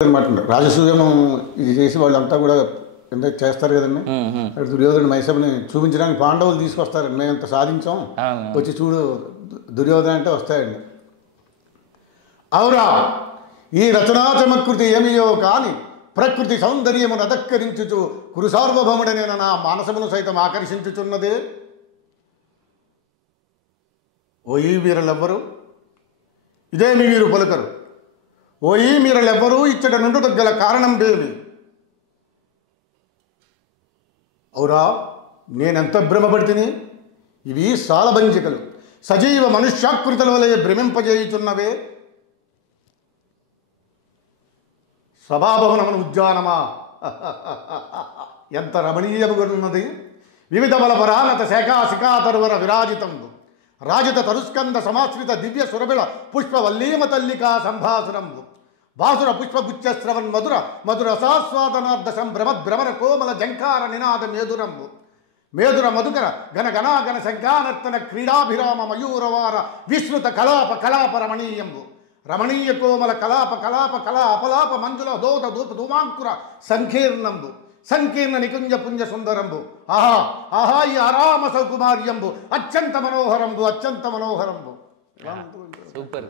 అనమాట. రాజసూయం ఇది చేసి వాళ్ళంతా కూడా ఎంత చేస్తారు కదండి. దుర్యోధన మైసభని చూపించడానికి పాండవులు తీసుకొస్తారు. మేము ఇంత సాధించాం, వచ్చి చూడు దుర్యోధన అంటే వస్తాయండి. అవురా ఈ రచనా చమత్కృతి ఏమియో కాని ప్రకృతి సౌందర్యమును అధక్కరించుచు కురు సార్వభౌముడనైన నా మానసమును సైతం ఆకర్షించుచున్నదే. ఓయి వీరులెవ్వరు, ఇదేమి వీరు పలుకరు. ఓయి మీరలెవ్వరూ ఇచ్చట నుండుట గల కారణం దేవి. అవురా నేనెంత భ్రమపడితిని. ఇవి సాలభంజికలు సజీవ మనుష్యాకృతుల వలె భ్రమింపజేయుచున్నవే. సభాభవనమును ఉద్యానమా ఎంత రమణీయముగనున్నది. వివిధ బల పరానత శాఖా శిఖాతరువర విరాజితంబు రాజిత తరుస్కంద సమాశ్రిత దివ్య సురబిళ పుష్పవల్లీమ తల్లికా సంభాసురంబు బాసుర పుష్పగుచ్చశ్రవన్ మధుర మధుర సాస్వాదనార్థ సంభ్రమ భ్రమర కోమల జంకార నినాద మేధురంబు మేధుర మధుకర గణ గణాగణ శంఖానర్తన క్రీడాభిరామ మయూరవార విశ్రుత కలాప కలాప రమణీయంబు రమణీయ కోమల కలాప కలాప కళా అపలాప మంజుల దోత ధూప ధూమాంకుర సంకీర్ణంబు సంకీర్ణ నికుంజ పుంజ సుందరంబు ఆహా ఆహా ఈ ఆరామ సౌకుమార్యంబు అత్యంత మనోహరంబు అత్యంత మనోహరంబు. సూపర్.